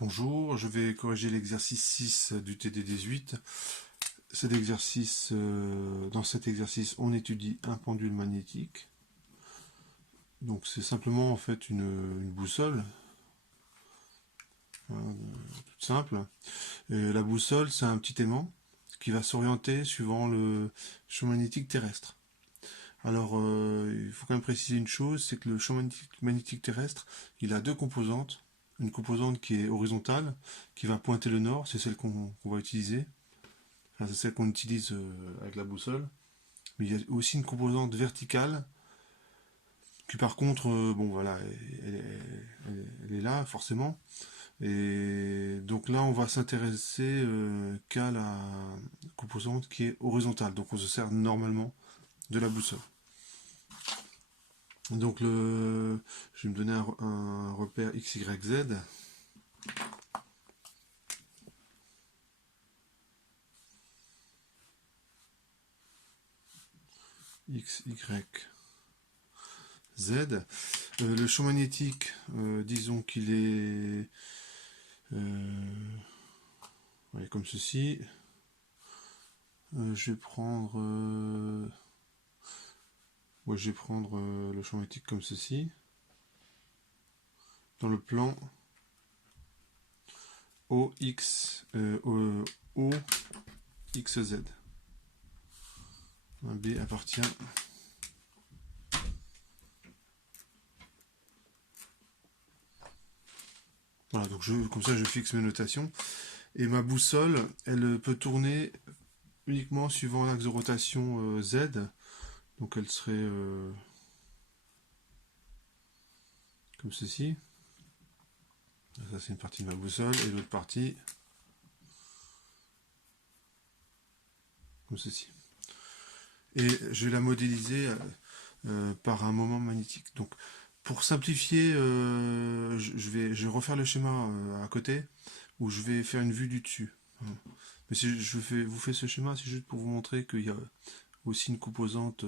Bonjour, je vais corriger l'exercice 6 du TD18. Dans cet exercice, on étudie un pendule magnétique. Donc c'est simplement en fait une boussole, hein, toute simple. Et la boussole, c'est un petit aimant qui va s'orienter suivant le champ magnétique terrestre. Alors, il faut quand même préciser une chose, c'est que le champ magnétique terrestre, il a deux composantes. Une composante qui est horizontale, qui va pointer le nord, c'est celle qu'on va utiliser. Enfin, c'est celle qu'on utilise avec la boussole. Mais il y a aussi une composante verticale, qui par contre, bon voilà, elle est là forcément. Et donc là, on va s'intéresser qu'à la composante qui est horizontale. Donc on se sert normalement de la boussole. Donc je vais me donner un repère X, Y, Z. X, Y, Z. Le champ magnétique, disons qu'il est ouais, comme ceci. Je vais prendre le champ magnétique comme ceci. Dans le plan OXZ. Un B appartient voilà, donc comme ça je fixe mes notations. Et ma boussole, elle peut tourner uniquement suivant l'axe de rotation Z. Donc elle serait comme ceci. Ça c'est une partie de ma boussole. Et l'autre partie comme ceci. Et je vais la modéliser par un moment magnétique. Donc pour simplifier, je vais refaire le schéma à côté, où je vais faire une vue du dessus. Mais si vous fais ce schéma, c'est juste pour vous montrer qu'il y a aussi une composante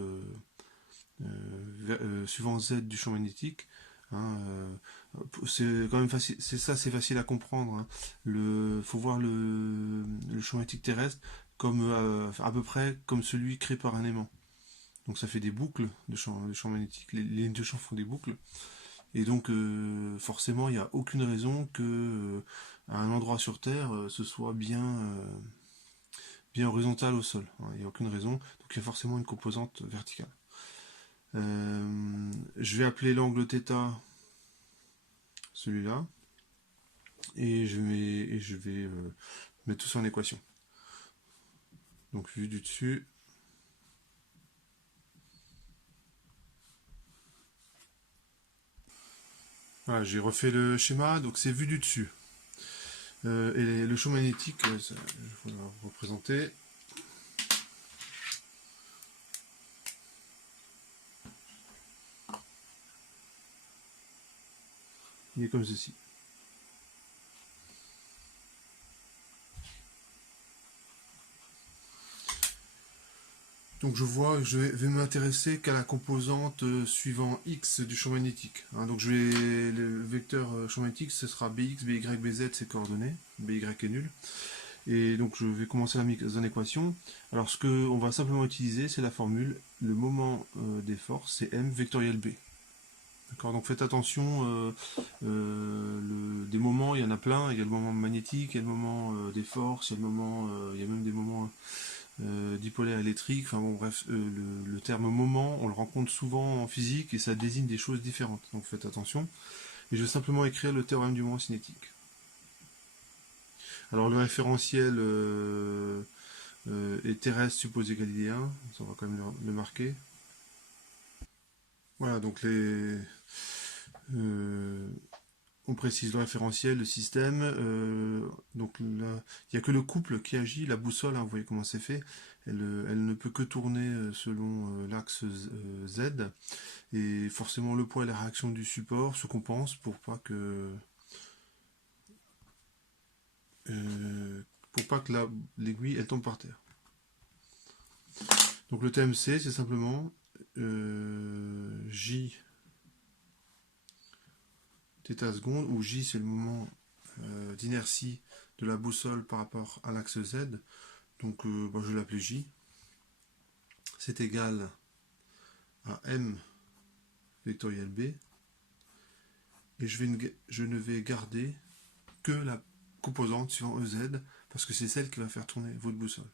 suivant Z du champ magnétique. Hein, c'est quand même facile, c'est facile à comprendre. Hein. Faut voir le champ magnétique terrestre comme à peu près comme celui créé par un aimant. Donc ça fait des boucles de champ magnétique. Les lignes de champ font des boucles. Et donc forcément, il n'y a aucune raison que à un endroit sur Terre, ce soit bien horizontal au sol. Hein. Il n'y a aucune raison. Donc il y a forcément une composante verticale. Je vais appeler l'angle θ celui-là. Et je vais mettre tout ça en équation. Donc vue du dessus. Voilà, j'ai refait le schéma, donc c'est vue du dessus. Et le champ magnétique, je vais vous le représenter. Il est comme ceci. Donc je vais m'intéresser qu'à la composante suivant X du champ magnétique. Hein, donc le vecteur champ magnétique, ce sera BX, BY, BZ, ses coordonnées. BY est nul. Et donc je vais commencer la mise en équation. Alors ce qu'on va simplement utiliser, c'est la formule, le moment des forces, c'est M vectoriel B. D'accord, donc faites attention, des moments, il y en a plein, il y a le moment magnétique, il y a le moment des forces, il y a même des moments dipolaire électrique, enfin bon bref, le terme moment, on le rencontre souvent en physique et ça désigne des choses différentes, donc faites attention. Et je vais simplement écrire le théorème du moment cinétique. Alors le référentiel est terrestre supposé galiléen, ça on va quand même le marquer. Voilà, donc on précise le référentiel, le système. Donc là, il n'y a que le couple qui agit, la boussole, hein, vous voyez comment c'est fait. Elle ne peut que tourner selon l'axe Z. Et forcément, le poids et la réaction du support se compensent pour pas que l'aiguille elle tombe par terre. Donc le TMC, c'est simplement J θ seconde, où J c'est le moment d'inertie de la boussole par rapport à l'axe Z. Donc je vais l'appeler J. C'est égal à M vectoriel B. Et je ne vais garder que la composante suivant EZ, parce que c'est celle qui va faire tourner votre boussole.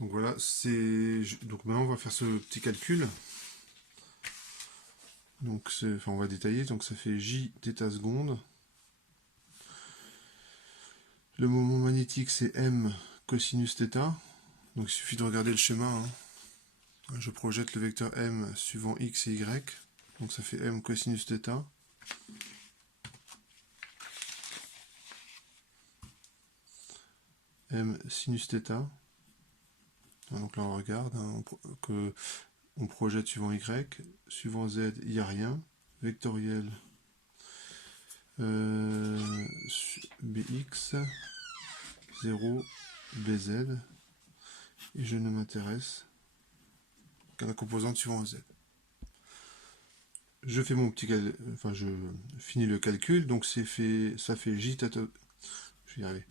Donc voilà, donc maintenant on va faire ce petit calcul. Donc on va détailler, donc ça fait J θ seconde. Le moment magnétique c'est M cosinus θ. Donc il suffit de regarder le schéma. Hein. Je projette le vecteur M suivant X et Y. Donc ça fait M cosinus θ. M sinus θ. Donc là on regarde que on projette suivant Y, suivant Z il n'y a rien, vectoriel BX 0 BZ, et je ne m'intéresse qu'à la composante suivant Z. Je fais mon petit je finis le calcul, donc ça fait J θ, je vais y arriver,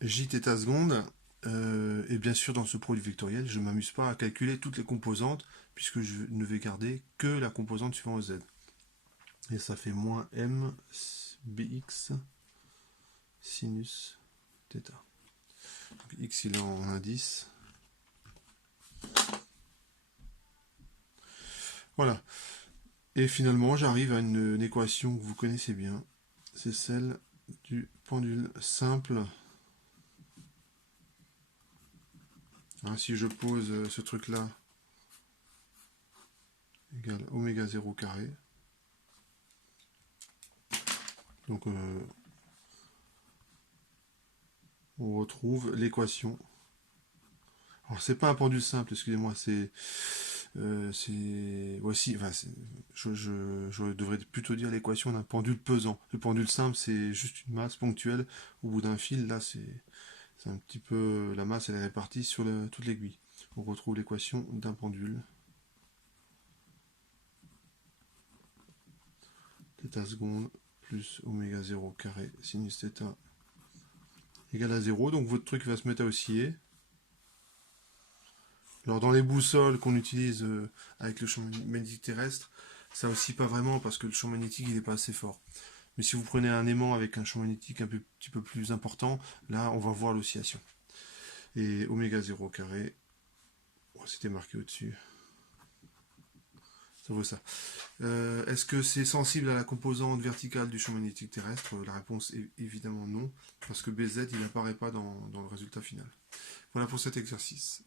J θ seconde. Et bien sûr, dans ce produit vectoriel, je ne m'amuse pas à calculer toutes les composantes, puisque je ne vais garder que la composante suivant Z. Et ça fait moins M BX sinus θ. Donc X il est en indice. Voilà. Et finalement, j'arrive à une équation que vous connaissez bien. C'est celle du pendule simple. Hein, si je pose ce truc-là égale oméga 0 carré. Donc on retrouve l'équation. Alors c'est pas un pendule simple, excusez-moi, voici, enfin, je devrais plutôt dire l'équation d'un pendule pesant. Le pendule simple, c'est juste une masse ponctuelle au bout d'un fil. Là, c'est un petit peu, la masse elle est répartie sur toute l'aiguille. On retrouve l'équation d'un pendule. Θ seconde plus oméga 0 carré sinus θ égale à 0. Donc votre truc va se mettre à osciller. Alors dans les boussoles qu'on utilise avec le champ magnétique terrestre, ça oscille pas vraiment parce que le champ magnétique il n'est pas assez fort. Mais si vous prenez un aimant avec un champ magnétique petit peu plus important, là on va voir l'oscillation. Et oméga 0 carré, c'était marqué au-dessus. Ça vaut ça. Est-ce que c'est sensible à la composante verticale du champ magnétique terrestre? La réponse est évidemment non, parce que BZ il n'apparaît pas dans le résultat final. Voilà pour cet exercice.